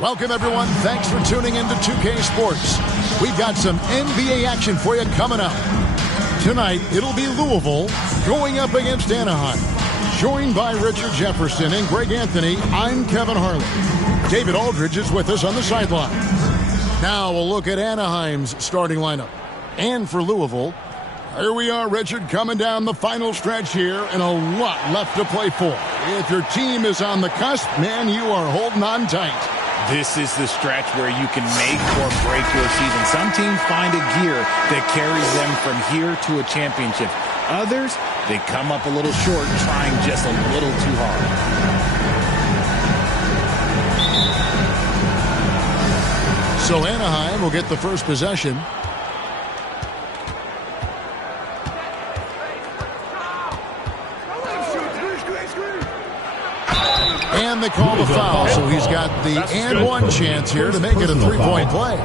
Welcome, everyone. Thanks for tuning into 2K Sports. We've got some NBA action for you coming up. Tonight, it'll be Louisville going up against Anaheim. Joined by Richard Jefferson and Greg Anthony, I'm Kevin Harlan. David Aldridge is with us on the sideline. Now we'll look at Anaheim's starting lineup. And for Louisville, here we are, Richard, coming down the final stretch here and a lot left to play for. If your team is on the cusp, man, you are holding on tight. This is the stretch where you can make or break your season. Some teams find a gear that carries them from here to a championship. Others, they come up a little short, trying just a little too hard. So Anaheim will get the first possession. And they call the foul, so he's got the and one chance here to make it a three-point play.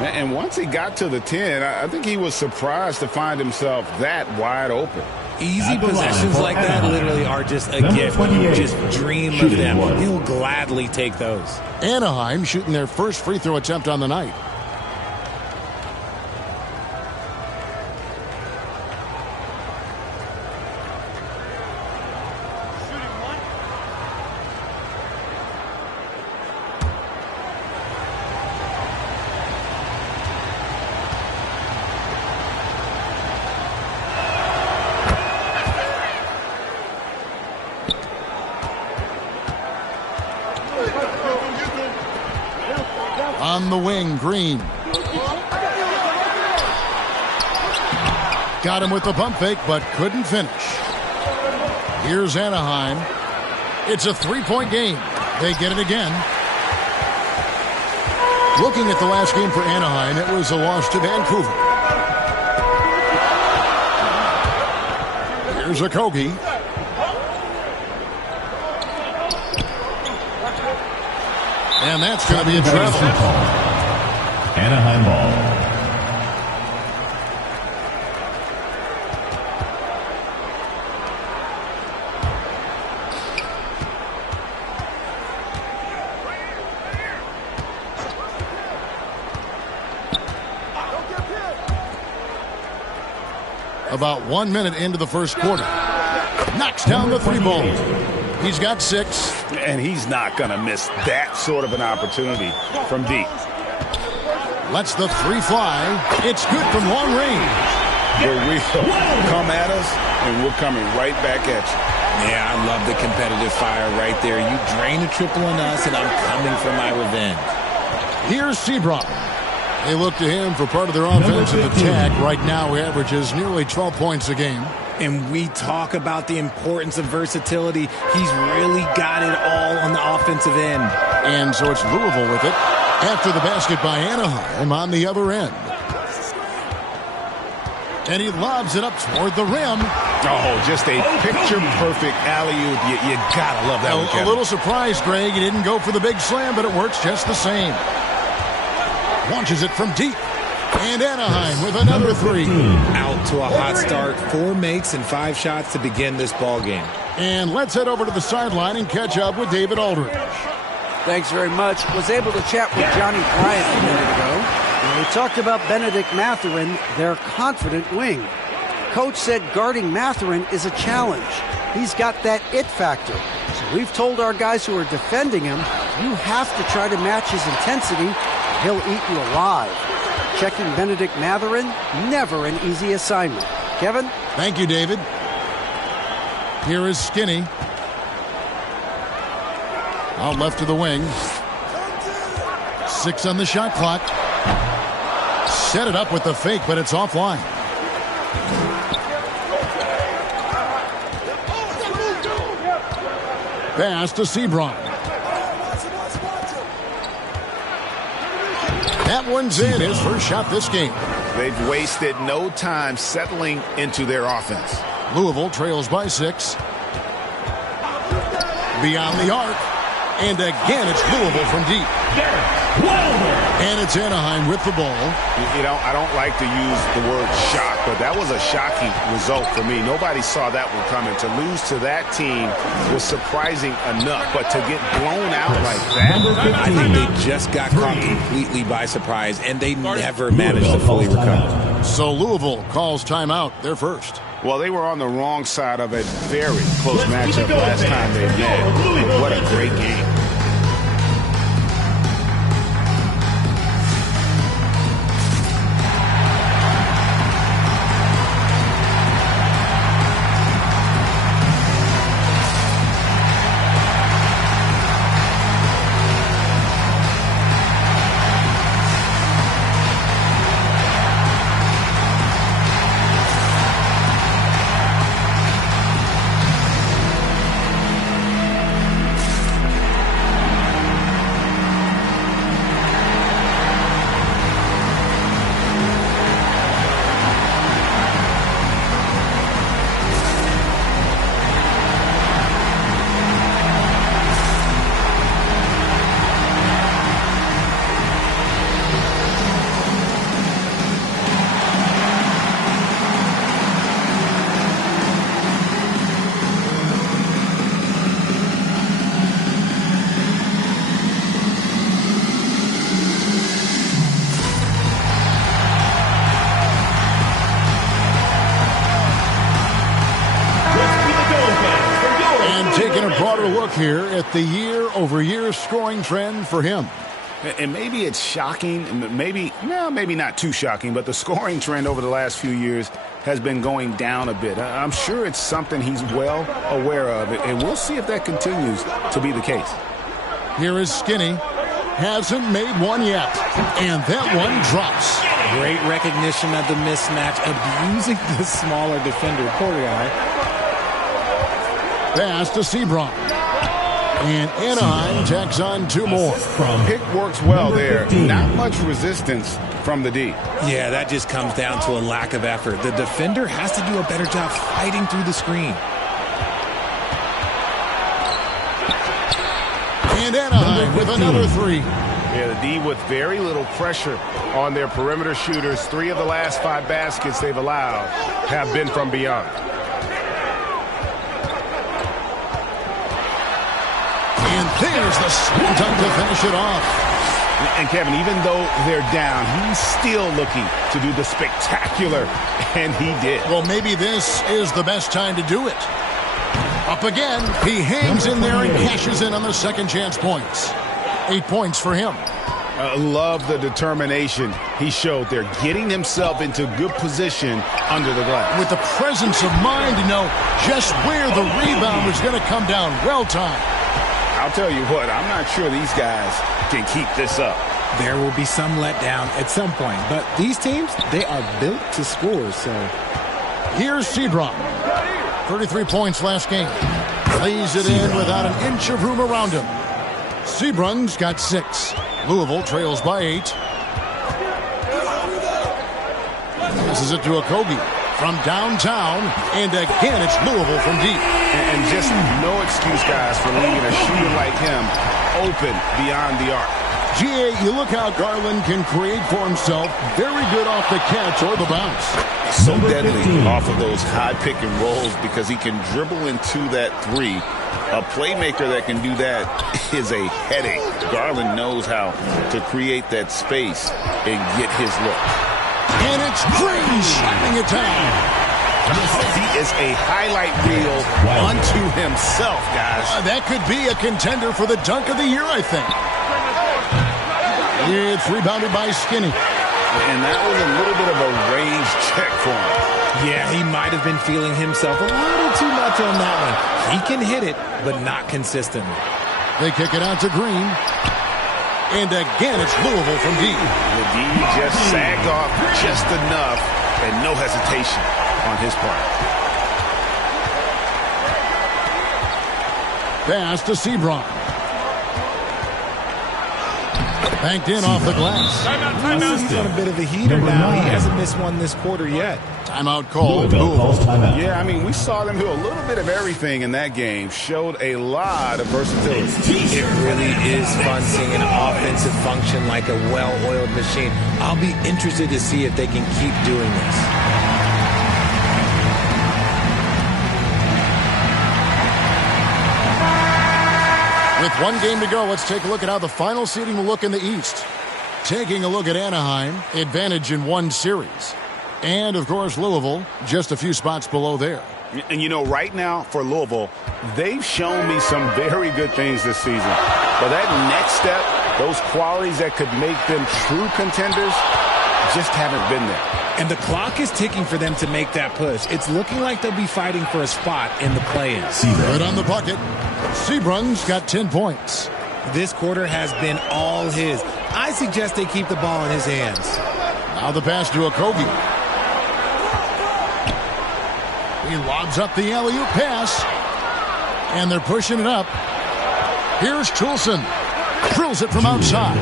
And once he got to the 10, I think he was surprised to find himself that wide open. Easy possessions like that literally are just a gift. You just dream of them. He'll gladly take those. Anaheim shooting their first free throw attempt on the night. On the wing, Green. Got him with the pump fake, but couldn't finish. Here's Anaheim. It's a three-point game. They get it again. Looking at the last game for Anaheim, it was a loss to Vancouver. Here's Okogie. And that's going to be a travel. Anaheim ball. About 1 minute into the first quarter. Knocks down the three ball. He's got 6. And he's not going to miss that sort of an opportunity from deep. Lets the three fly. It's good from long range. Here we go. Come at us, and we're coming right back at you. Yeah, I love the competitive fire right there. You drain a triple on us, and I'm coming for my revenge. Here's Seabrook. They look to him for part of their offensive attack. Right now, he averages nearly 12 points a game. And we talk about the importance of versatility. He's really got it all on the offensive end. And so it's Louisville with it after the basket by Anaheim on the other end. And he lobs it up toward the rim. Oh, just a picture-perfect alley-oop. You gotta love that one, Kevin. A little surprised, Greg. He didn't go for the big slam, but it works just the same. Launches it from deep. And Anaheim with another three. Out to a hot start. 4 makes and 5 shots to begin this ball game. And let's head over to the sideline and catch up with David Aldridge. Thanks very much. Was able to chat with Johnny Bryant a minute ago. And we talked about Benedict Mathurin, their confident wing. Coach said guarding Mathurin is a challenge. He's got that it factor. So we've told our guys who are defending him, you have to try to match his intensity. He'll eat you alive. Checking Benedict Mathurin, never an easy assignment. Kevin? Thank you, David. Here is Skinny. Out left to the wing. 6 on the shot clock. Set it up with the fake, but it's offline. Pass to Seabrook. That one's in, his first shot this game. They've wasted no time settling into their offense. Louisville trails by 6. Beyond the arc. And again, it's Louisville from deep. And it's Anaheim with the ball. You know, I don't like to use the word shock, but that was a shocking result for me. Nobody saw that one coming. To lose to that team was surprising enough, but to get blown out like that, I think they just got caught completely by surprise, and they never managed to fully recover. So Louisville calls timeout, their first. well, they were on the wrong side of a very close matchup last time they met. What a great game. Here at the year-over-year scoring trend for him. And maybe it's shocking, maybe not too shocking, but the scoring trend over the last few years has been going down a bit. I'm sure it's something he's well aware of, and we'll see if that continues to be the case. Here is Skinny. Hasn't made one yet, and that one drops. Great recognition of the mismatch, abusing the smaller defender. Poor guy. Pass to Sebron. And Anaheim tacks on two more. Pick works well there. Not much resistance from the D. Yeah, that just comes down to a lack of effort. The defender has to do a better job fighting through the screen. And Anaheim with another three. Yeah, the D with very little pressure on their perimeter shooters. 3 of the last 5 baskets they've allowed have been from beyond. And there's the slam dunk to finish it off. And Kevin, even though they're down, he's still looking to do the spectacular, and he did. Well, maybe this is the best time to do it. Up again, he hangs in there and cashes in on the second chance points. 8 points for him. Love the determination he showed there, getting himself into good position under the glass. With the presence of mind to know just where the rebound was going to come down. Well timed. I'll tell you what, I'm not sure these guys can keep this up. There will be some letdown at some point, but these teams, they are built to score, so. Here's Sebron. 33 points last game. Lays it in without an inch of room around him. Sebron's got 6. Louisville trails by 8. Passes it to Okogie from downtown, and again it's Louisville from deep. And just no excuse, guys, for leaving a shooter like him open beyond the arc. G.A., you look how Garland can create for himself. Very good off the catch or the bounce. So deadly off of those high pick and rolls because he can dribble into that 3. A playmaker that can do that is a headache. Garland knows how to create that space and get his look. And it's Green slapping it down. He is a highlight reel unto himself, guys. That could be a contender for the dunk of the year, I think. It's rebounded by Skinny. And that was a little bit of a range check for him. Yeah, he might have been feeling himself a little too much on that one. He can hit it, but not consistently. They kick it out to Green. And again, it's Louisville from deep. The D just sagged off just enough and no hesitation on his part. Pass to Sebron. Banked in off the glass. He's on a bit of a heater now. He hasn't missed one this quarter yet. Timeout called. Louisville calls timeout. Yeah, I mean, we saw them do a little bit of everything in that game. Showed a lot of versatility. It really is fun seeing an offensive function like a well-oiled machine. I'll be interested to see if they can keep doing this. With one game to go, let's take a look at how the final seeding will look in the East. Taking a look at Anaheim, advantage in one series. And, of course, Louisville, just a few spots below there. And, you know, right now for Louisville, they've shown me some very good things this season. But that next step, those qualities that could make them true contenders, just haven't been there. And the clock is ticking for them to make that push. It's looking like they'll be fighting for a spot in the play-in. Good on the bucket. Seabron's got 10 points. This quarter has been all his. I suggest they keep the ball in his hands. Now the pass to Okogie. He lobs up the alley-oop pass. And they're pushing it up. Here's Toulson. Drills it from outside.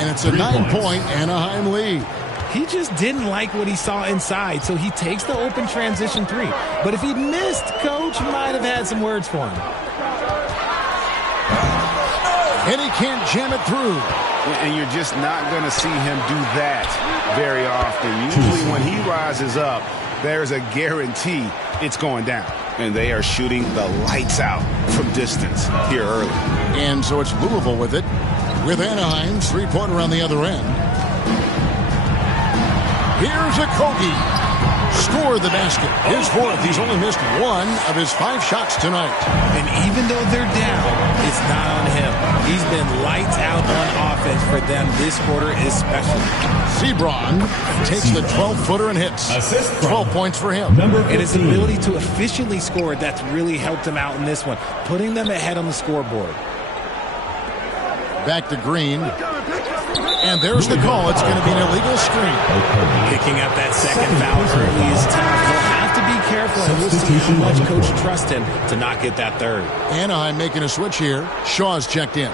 And it's a 9-point Anaheim lead. He just didn't like what he saw inside, so he takes the open transition three. But if he'd missed, Coach might have had some words for him. And he can't jam it through. And you're just not going to see him do that very often. Usually when he rises up, there's a guarantee it's going down. And they are shooting the lights out from distance here early. And so it's Louisville with it, with Anaheim's three-pointer on the other end. Here's Okogie. Scored the basket. His fourth. He's only missed one of his 5 shots tonight. And even though they're down, it's not on him. He's been lights out on offense for them this quarter especially. Sebron takes the 12-footer and hits. 12 points for him. And his ability to efficiently score, that's really helped him out in this one, putting them ahead on the scoreboard. Back to Green. And there's the call. It's going to be an illegal screen. Picking up that second foul early is tough. He'll have to be careful, and we'll see how much Coach trusts him to not get that third. Anaheim making a switch here. Shaw's checked in.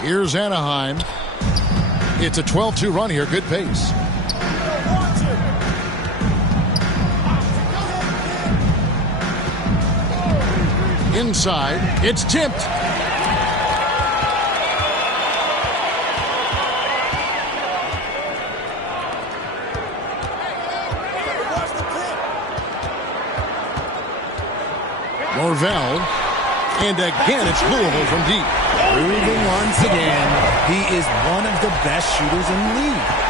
Here's Anaheim. It's a 12-2 run here. Good pace. Inside, it's tipped. Norvell, and again it's Louisville from deep. Proving once again, he is one of the best shooters in the league.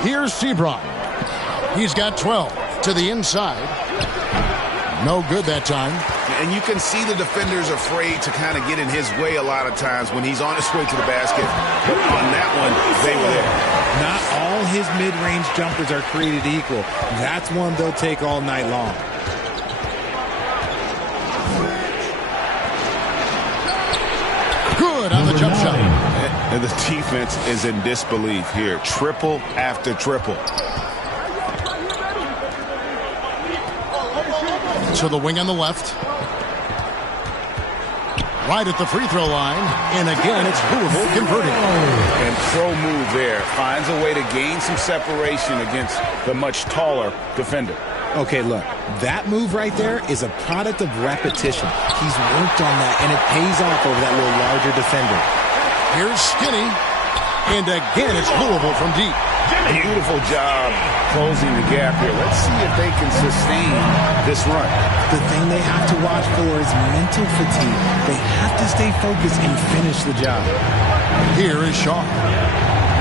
Here's Sebron. He's got 12 to the inside. No good that time. And you can see the defenders afraid to kind of get in his way a lot of times when he's on his way to the basket. But on that one, they were there. Not all his mid-range jumpers are created equal. That's one they'll take all night long. Good on the jump shot. And the defense is in disbelief here. Triple after triple. To the wing on the left. Right at the free throw line. And again, it's Louisville converting. And pro move there. Finds a way to gain some separation against the much taller defender. Okay, look, that move right there is a product of repetition. He's worked on that, and it pays off over that little larger defender. Here's Skinny. And again, it's Louisville from deep. Beautiful job closing the gap here. Let's see if they can sustain this run. The thing they have to watch for is mental fatigue. They have to stay focused and finish the job. Here is Shaw.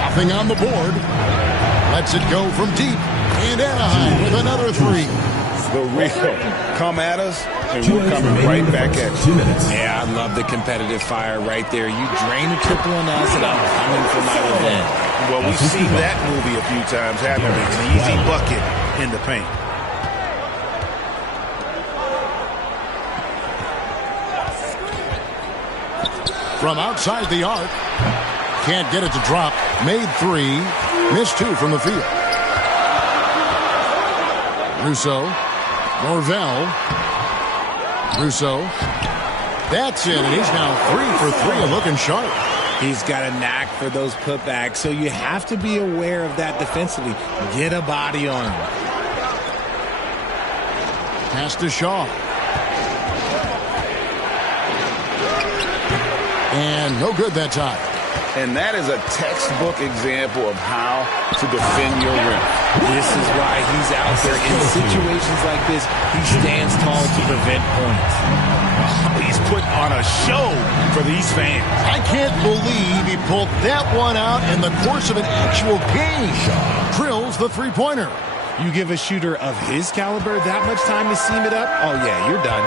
Nothing on the board. Lets it go from deep. And Anaheim with another three. The real come at us, and we're coming right back at you. 2 minutes. Yeah, I love the competitive fire right there. You drain a triple on us, and I'm coming for my revenge. Well, we've seen that movie a few times, haven't we? An easy bucket in the paint. From outside the arc. Can't get it to drop. Made 3. Missed 2 from the field. Russo. Norvell. Russo. That's it, and he's now 3 for 3 and looking sharp. He's got a knack for those putbacks, so you have to be aware of that defensively. Get a body on him. Pass to Shaw. And no good that time. And that is a textbook example of how to defend your rim. This is why he's out there. In situations like this, he stands tall to prevent points. He's put on a show for these fans. I can't believe he pulled that one out in the course of an actual game. Drills the three-pointer. You give a shooter of his caliber that much time to seam it up, oh yeah, you're done.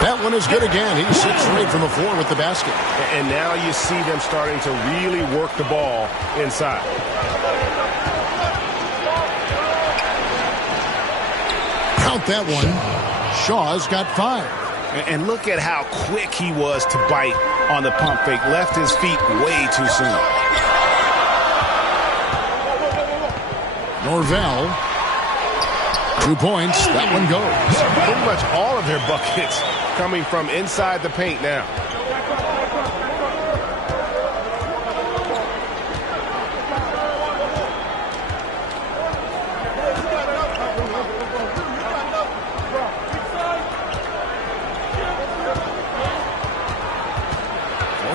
That one is good again. He's 6 straight from the floor with the basket. And now you see them starting to really work the ball inside. Count that one. Shaw's got 5. And look at how quick he was to bite on the pump fake. Left his feet way too soon. Norvell. 2 points. That one goes. Pretty much all of their buckets coming from inside the paint now.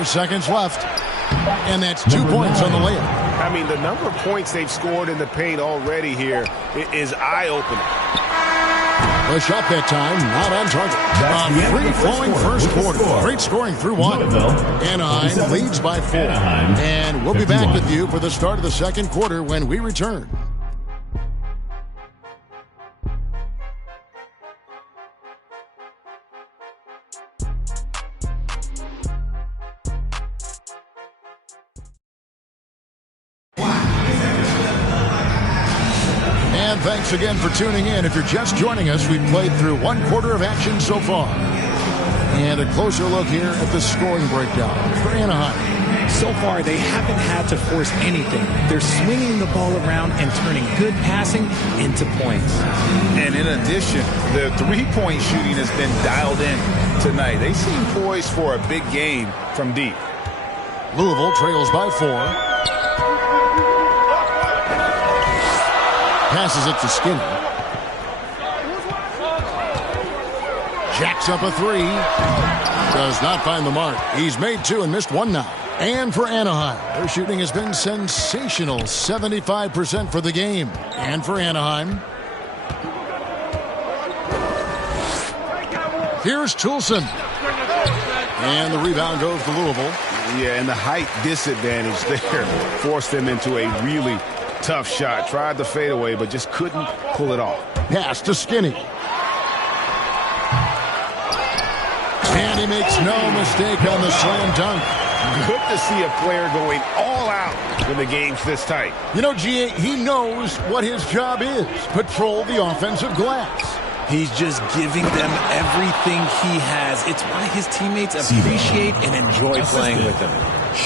Seconds left, and that's 2 points on the layup. I mean, the number of points they've scored in the paint already here is eye-opening. The shot that time, not on target. A free-flowing first quarter. Great scoring through 1. Anaheim leads by 4. And we'll be back with you for the start of the second quarter when we return. Thanks again for tuning in. If you're just joining us, we've played through 1 quarter of action so far. And a closer look here at the scoring breakdown for Anaheim. So far, they haven't had to force anything. They're swinging the ball around and turning good passing into points. And in addition, the three-point shooting has been dialed in tonight. They seem poised for a big game from deep. Louisville trails by 4. Passes it to Skinner. Jacks up a 3. Does not find the mark. He's made 2 and missed 1 now. And for Anaheim, their shooting has been sensational. 75% for the game. And for Anaheim, here's Toulson. And the rebound goes to Louisville. Yeah, and the height disadvantage there forced them into a really tough shot. Tried the fadeaway, but just couldn't pull it off. Pass to Skinny. And he makes no mistake on the slam dunk. Good to see a player going all out when the game's this tight. You know, G.A., he knows what his job is. Patrol the offensive glass. He's just giving them everything he has. It's why his teammates appreciate and enjoy playing with him.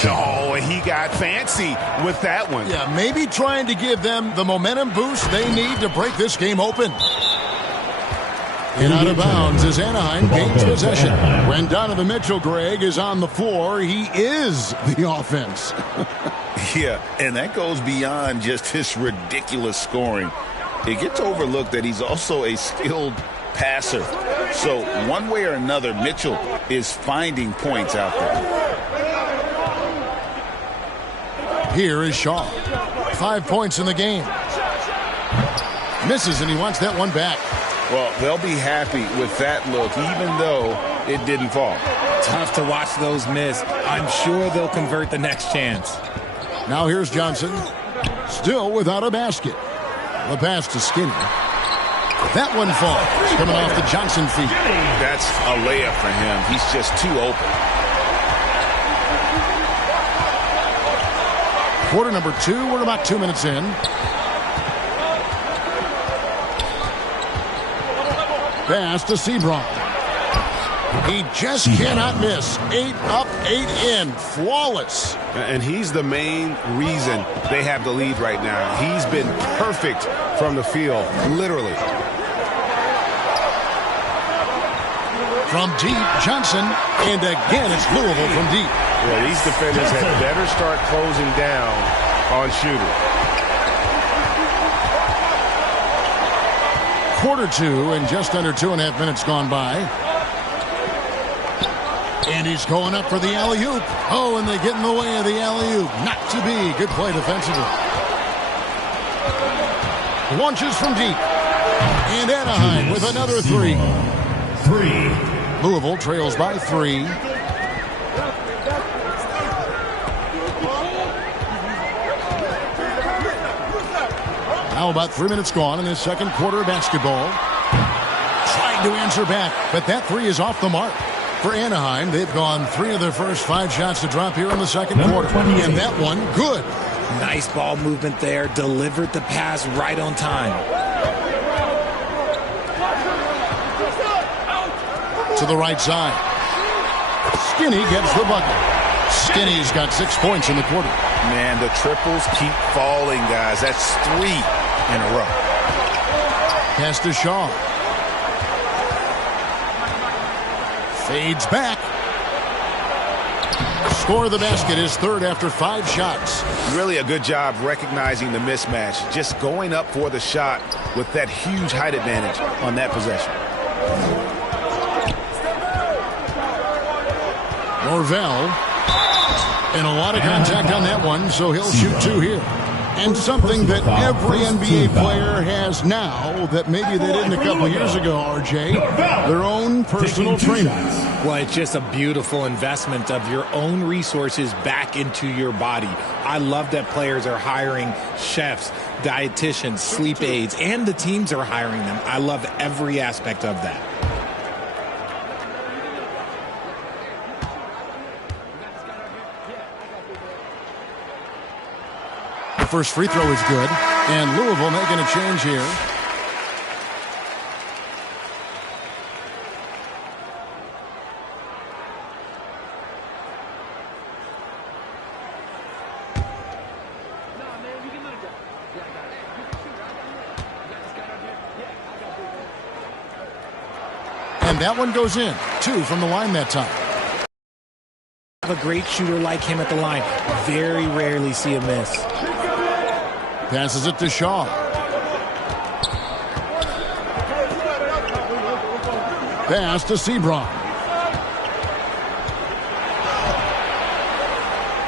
Oh, and he got fancy with that one. Yeah, maybe trying to give them the momentum boost they need to break this game open. And out of bounds as Anaheim gains possession. When Donovan Mitchell, Greg, is on the floor, he is the offense. Yeah, and that goes beyond just his ridiculous scoring. It gets overlooked that he's also a skilled passer. So one way or another, Mitchell is finding points out there. Here is Shaw. 5 points in the game. Misses, and he wants that one back. Well, they'll be happy with that look, even though it didn't fall. Tough to watch those miss. I'm sure they'll convert the next chance. Now here's Johnson. Still without a basket. The pass to Skinny. That one falls. Coming off the Johnson feet. That's a layup for him. He's just too open. Quarter number 2. We're about 2 minutes in. Pass to Sebron. He just cannot miss. 8 up, 8 in. Flawless. And he's the main reason they have the lead right now. He's been perfect from the field, literally. From deep, Johnson. And again, it's Louisville from deep. Yeah, these defenders had better start closing down on shooting. Quarter 2 and just under 2.5 minutes gone by. And he's going up for the alley-oop. Oh, and they get in the way of the alley-oop. Not to be. Good play defensively. Launches from deep. And Anaheim with another 3. Louisville trails by 3. Now about 3 minutes gone in this second quarter of basketball. Trying to answer back, but that 3 is off the mark. For Anaheim, they've gone 3 of their first 5 shots to drop here in the second quarter. And that one, good. Nice ball movement there. Delivered the pass right on time. To the right side. Skinny gets the bucket. Skinny's got 6 points in the quarter. Man, the triples keep falling, guys. That's 3 in a row. Pass to Shaw. Fades back. Score the basket is third after 5 shots. Really a good job recognizing the mismatch. Just going up for the shot with that huge height advantage on that possession. Norvell. And a lot of contact on that one, so he'll shoot 2 here. And something that every NBA player has now that maybe they didn't a couple years ago, RJ, their own personal trainer. Well, it's just a beautiful investment of your own resources back into your body. I love that players are hiring chefs, dietitians, sleep aides, and the teams are hiring them. I love every aspect of that. First free throw is good, and Louisville making a change here. And that one goes in. 2 from the line that time. A great shooter like him at the line. Very rarely see a miss. Passes it to Shaw. Pass to Sebron.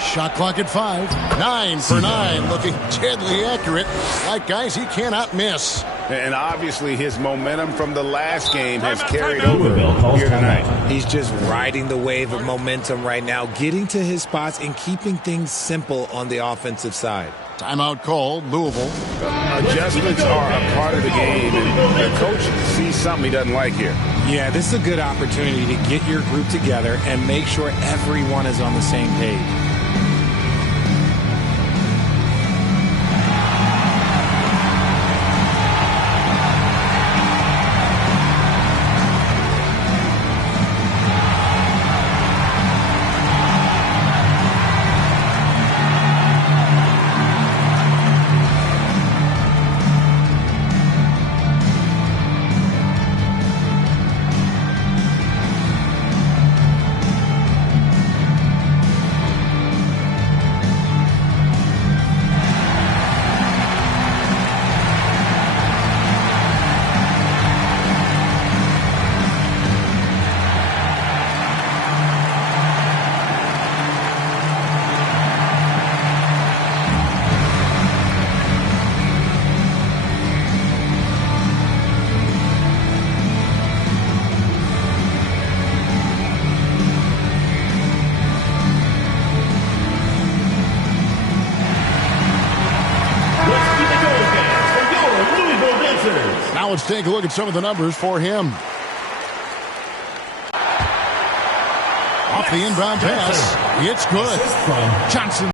Shot clock at 5. 9 for 9. Looking deadly accurate. Like guys he cannot miss. And obviously his momentum from the last game has carried over here tonight. He's just riding the wave of momentum right now, getting to his spots and keeping things simple on the offensive side. Timeout called, Louisville. Adjustments are a part of the game, and the coach sees something he doesn't like here. Yeah, this is a good opportunity to get your group together and make sure everyone is on the same page. Now let's take a look at some of the numbers for him. Off the inbound pass, it's good. Johnson.